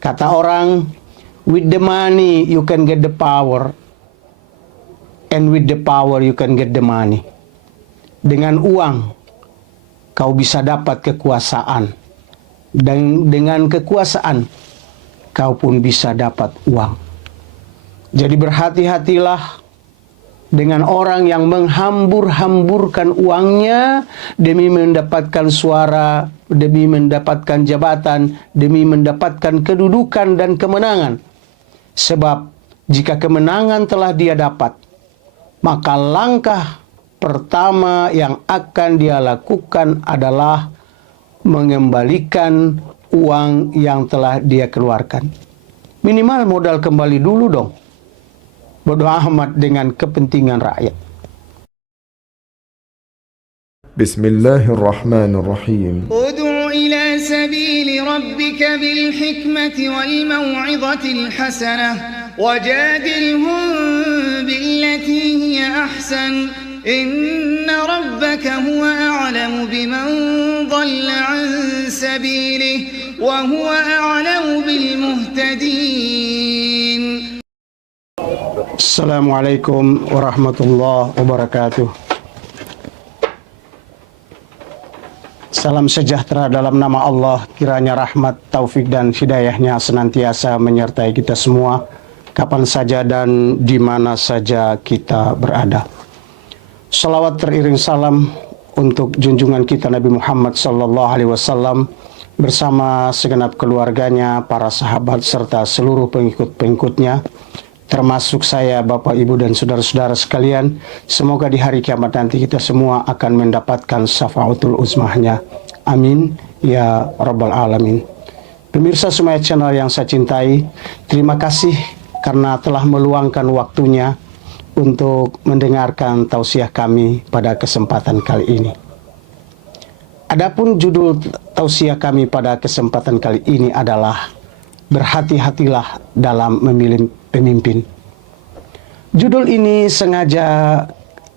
Kata orang, with the money you can get the power, and with the power you can get the money. Dengan uang kau bisa dapat kekuasaan, dan dengan kekuasaan kau pun bisa dapat uang. Jadi berhati-hatilah dengan orang yang menghambur-hamburkan uangnya demi mendapatkan suara, demi mendapatkan jabatan, demi mendapatkan kedudukan dan kemenangan. Sebab jika kemenangan telah dia dapat, maka langkah pertama yang akan dia lakukan adalah mengembalikan uang yang telah dia keluarkan. Minimal modal kembali dulu dong. Bodoh amat dengan kepentingan rakyat. Bismillahirrahmanirrahim. Ud'u ila sabili rabbika bil hikmati wal maw'idhatil hasanah wajadilhum billati hiya ahsan inna rabbaka huwa a'lamu biman dhalla an sabilihi wa huwa a'lamu bil muhtadin. Assalamualaikum warahmatullahi wabarakatuh. Salam sejahtera dalam nama Allah, kiranya rahmat, taufik dan hidayahnya senantiasa menyertai kita semua, kapan saja dan di mana saja kita berada. Salawat teriring salam untuk junjungan kita Nabi Muhammad SAW bersama segenap keluarganya, para sahabat serta seluruh pengikut-pengikutnya, termasuk saya, Bapak, Ibu, dan saudara-saudara sekalian. Semoga di hari kiamat nanti kita semua akan mendapatkan syafaatul uzmahnya. Amin, ya Rabbal Alamin. Pemirsa Sumaya Channel yang saya cintai, terima kasih karena telah meluangkan waktunya untuk mendengarkan tausiah kami pada kesempatan kali ini. Adapun judul tausiah kami pada kesempatan kali ini adalah berhati-hatilah dalam memilih pemimpin. Judul ini sengaja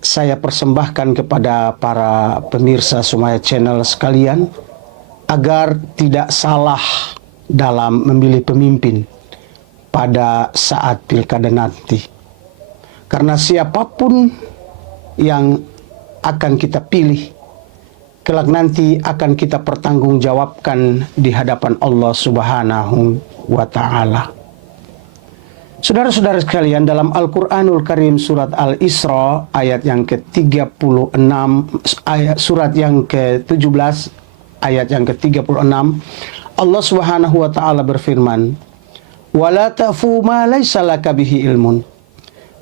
saya persembahkan kepada para pemirsa Sumaya Channel sekalian agar tidak salah dalam memilih pemimpin pada saat pilkada nanti. Karena siapapun yang akan kita pilih, kelak nanti akan kita pertanggungjawabkan di hadapan Allah Subhanahu wa Ta'ala. Saudara-saudara sekalian, dalam Al-Quranul Karim surat Al-Isra ayat yang ke-36, surat yang ke-17 ayat yang ke-36, Allah Subhanahu wa Ta'ala berfirman, "Wala ta'fu ma laysa laka bihi ilmun."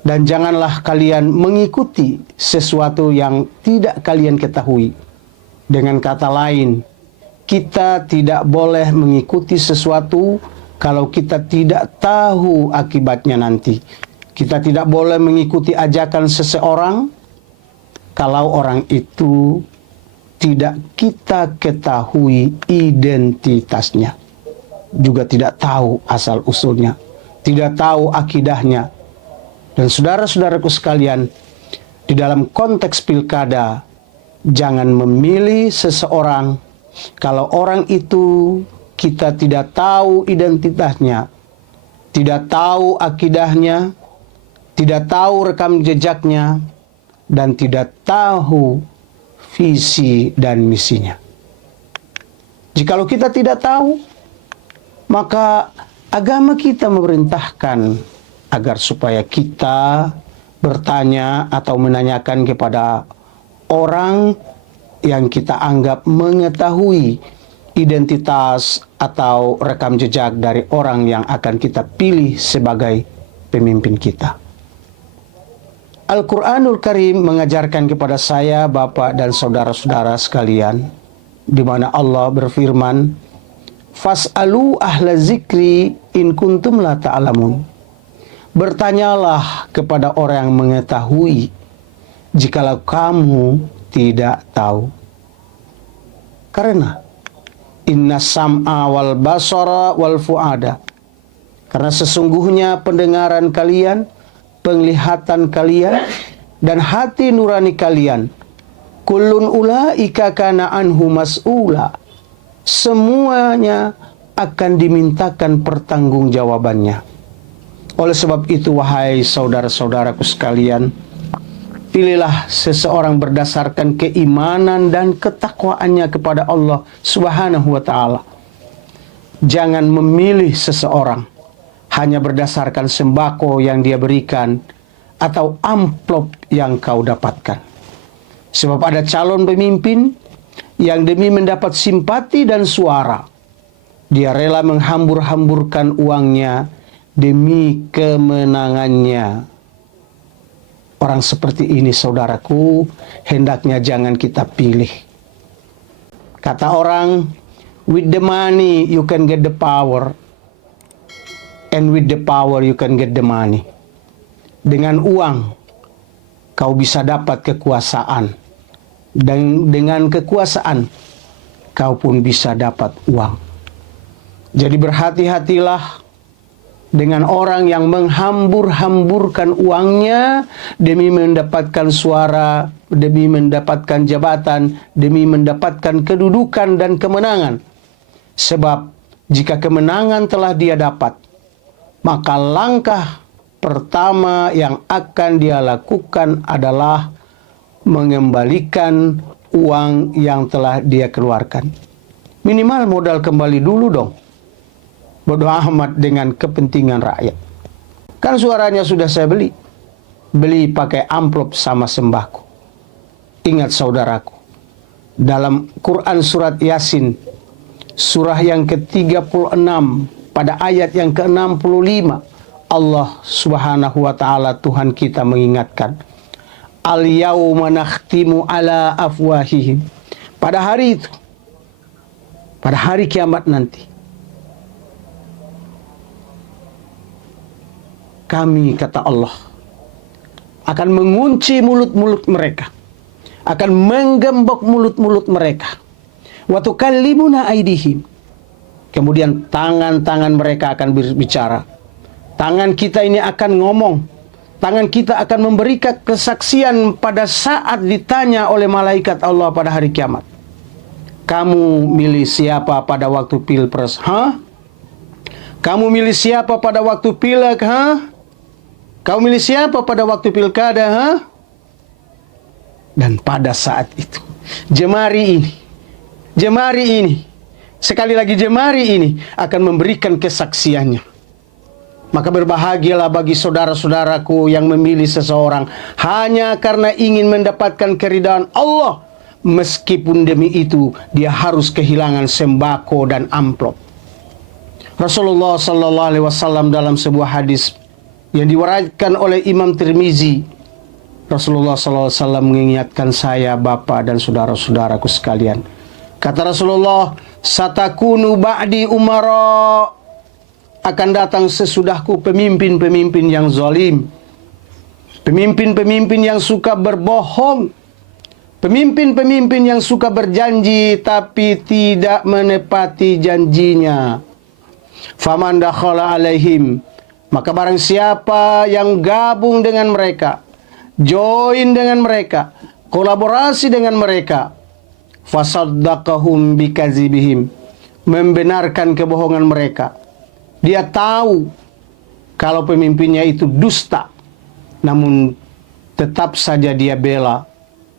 Dan janganlah kalian mengikuti sesuatu yang tidak kalian ketahui. Dengan kata lain, kita tidak boleh mengikuti sesuatu kalau kita tidak tahu akibatnya nanti. Kita tidak boleh mengikuti ajakan seseorang kalau orang itu tidak kita ketahui identitasnya, juga tidak tahu asal usulnya, tidak tahu akidahnya. Dan saudara-saudaraku sekalian, di dalam konteks pilkada, jangan memilih seseorang kalau orang itu kita tidak tahu identitasnya, tidak tahu akidahnya, tidak tahu rekam jejaknya, dan tidak tahu visi dan misinya. Jikalau kita tidak tahu, maka agama kita memerintahkan agar supaya kita bertanya atau menanyakan kepada orang yang kita anggap mengetahui identitas atau rekam jejak dari orang yang akan kita pilih sebagai pemimpin kita. Al-Quranul Karim mengajarkan kepada saya, Bapak dan saudara-saudara sekalian, di mana Allah berfirman, "Fas'alu ahla zikri in kuntum la ta'lamun." Bertanyalah kepada orang yang mengetahui jikalau kamu tidak tahu. Karena inna sam'a wal basara wal fu'ada, karena sesungguhnya pendengaran kalian, penglihatan kalian, dan hati nurani kalian, kullun ulaika kana anhu mas'ula, semuanya akan dimintakan pertanggungjawabannya. Oleh sebab itu, wahai saudara-saudaraku sekalian, pilihlah seseorang berdasarkan keimanan dan ketakwaannya kepada Allah Subhanahu wa ta'ala. Jangan memilih seseorang hanya berdasarkan sembako yang dia berikan atau amplop yang kau dapatkan. Sebab ada calon pemimpin yang demi mendapat simpati dan suara, dia rela menghambur-hamburkan uangnya demi kemenangannya. Orang seperti ini, saudaraku, hendaknya jangan kita pilih. Kata orang, with the money you can get the power, and with the power you can get the money. Dengan uang kau bisa dapat kekuasaan, dan dengan kekuasaan kau pun bisa dapat uang. Jadi berhati-hatilah dengan orang yang menghambur-hamburkan uangnya demi mendapatkan suara, demi mendapatkan jabatan, demi mendapatkan kedudukan dan kemenangan. Sebab jika kemenangan telah dia dapat, maka langkah pertama yang akan dia lakukan adalah mengembalikan uang yang telah dia keluarkan. Minimal modal kembali dulu dong. Bodoh amat dengan kepentingan rakyat. Kan suaranya sudah saya beli. Beli pakai amplop sama sembako. Ingat saudaraku, dalam Quran surat Yasin, surah yang ke-36, pada ayat yang ke-65, Allah Subhanahu wa ta'ala, Tuhan kita mengingatkan, Al-yawma nakhtimu ala afwahihim. Pada hari itu, pada hari kiamat nanti, kami, kata Allah, akan mengunci mulut-mulut mereka, akan menggembok mulut-mulut mereka. Wa tukallimuna aydihim. Kemudian tangan-tangan mereka akan berbicara. Tangan kita ini akan ngomong. Tangan kita akan memberikan kesaksian pada saat ditanya oleh malaikat Allah pada hari kiamat. Kamu milih siapa pada waktu pilpres? Kamu milih siapa pada waktu pileg? Kau milih siapa pada waktu pilkada? Dan pada saat itu, jemari ini, sekali lagi jemari ini akan memberikan kesaksiannya. Maka berbahagialah bagi saudara-saudaraku yang memilih seseorang hanya karena ingin mendapatkan keridhaan Allah, meskipun demi itu dia harus kehilangan sembako dan amplop. Rasulullah sallallahu alaihi wasallam dalam sebuah hadis yang diwariatkan oleh Imam Tirmizi, Rasulullah SAW mengingatkan saya, bapak dan saudara-saudaraku sekalian. Kata Rasulullah, satakunu ba'di umara, akan datang sesudahku pemimpin-pemimpin yang zalim, pemimpin-pemimpin yang suka berbohong, pemimpin-pemimpin yang suka berjanji tapi tidak menepati janjinya. Faman dakhala alaihim, maka barang siapa yang gabung dengan mereka, join dengan mereka, kolaborasi dengan mereka, fasaddaqahum bikazibihim, membenarkan kebohongan mereka. Dia tahu kalau pemimpinnya itu dusta, namun tetap saja dia bela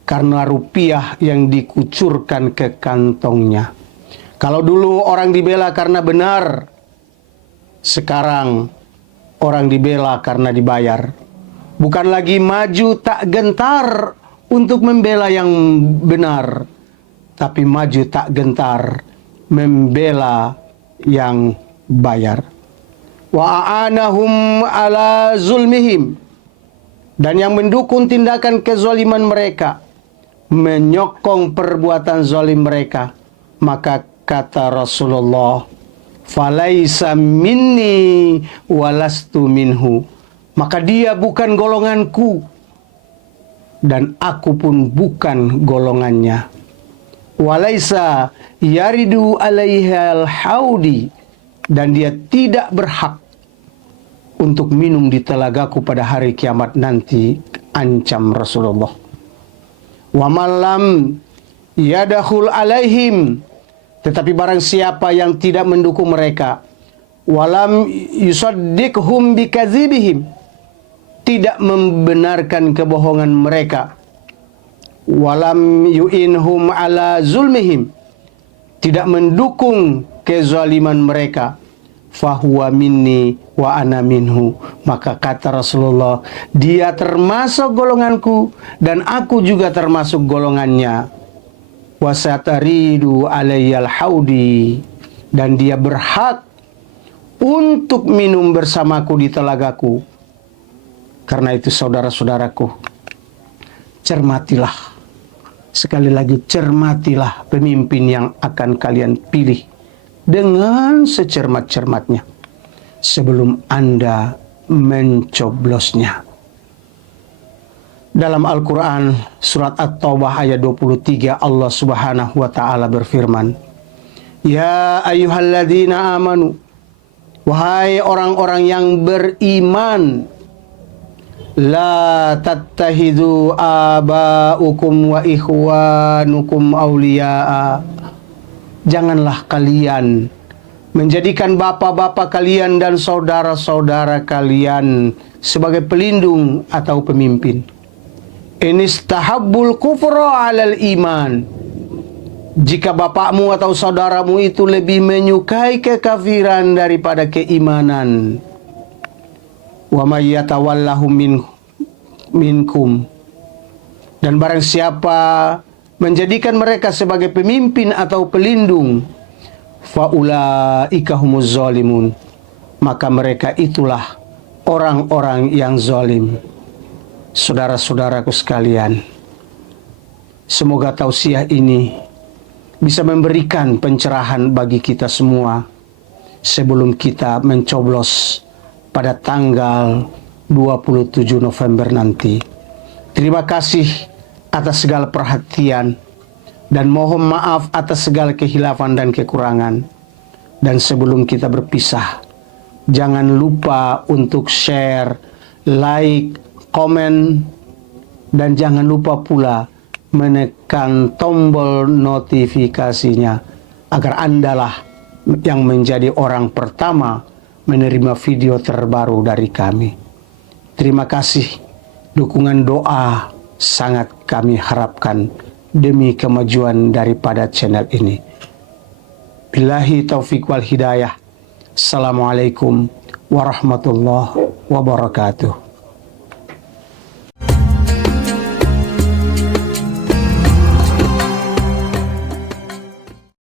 karena rupiah yang dikucurkan ke kantongnya. Kalau dulu orang dibela karena benar, sekarang orang dibela karena dibayar. Bukan lagi maju tak gentar untuk membela yang benar, tapi maju tak gentar membela yang bayar. Wa a'anahum ala zulmihim, dan yang mendukung tindakan kezaliman mereka, menyokong perbuatan zalim mereka. Maka kata Rasulullah, falaisa minni walastu minhu, maka dia bukan golonganku dan aku pun bukan golongannya. Walaisa yaridu alaihal haudi, dan dia tidak berhak untuk minum di telagaku pada hari kiamat nanti, ancam Rasulullah. Wa man lam yadkhul alaihim, Tetapi barang siapa yang tidak mendukung mereka, walam yusaddiqhum bikadzibihim, tidak membenarkan kebohongan mereka, walam yu'inhum ala zulmihim, tidak mendukung kezaliman mereka, fahuwa minni wa ana minhu, maka kata Rasulullah, dia termasuk golonganku dan aku juga termasuk golongannya. Wasataridu alayyal haudi, dan dia berhak untuk minum bersamaku di telagaku. Karena itu saudara-saudaraku, cermatilah, sekali lagi cermatilah pemimpin yang akan kalian pilih dengan secermat-cermatnya sebelum Anda mencoblosnya. Dalam Al-Quran surat At-Taubah ayat 23, Allah Subhanahu wa ta'ala berfirman, Ya ayyuhalladzina amanu, wahai orang-orang yang beriman, la tattahidu aba'ukum wa ikhwanukum awliya'a, janganlah kalian menjadikan bapak-bapak kalian dan saudara-saudara kalian sebagai pelindung atau pemimpin. Inistahabbul kufra 'alal iman, jika bapakmu atau saudaramu itu lebih menyukai kekafiran daripada keimanan. Wa may yatawallahu minkum, dan barang siapa menjadikan mereka sebagai pemimpin atau pelindung, faulaika humuz zalimun, maka mereka itulah orang-orang yang zalim. Saudara-saudaraku sekalian, semoga tausiah ini bisa memberikan pencerahan bagi kita semua sebelum kita mencoblos pada tanggal 27 November nanti. Terima kasih atas segala perhatian dan mohon maaf atas segala kehilafan dan kekurangan. Dan sebelum kita berpisah, jangan lupa untuk share, like, komen, dan jangan lupa pula menekan tombol notifikasinya agar Andalah yang menjadi orang pertama menerima video terbaru dari kami. Terima kasih, dukungan doa sangat kami harapkan demi kemajuan daripada channel ini. Billahi taufiq wal hidayah. Assalamualaikum warahmatullahi wabarakatuh.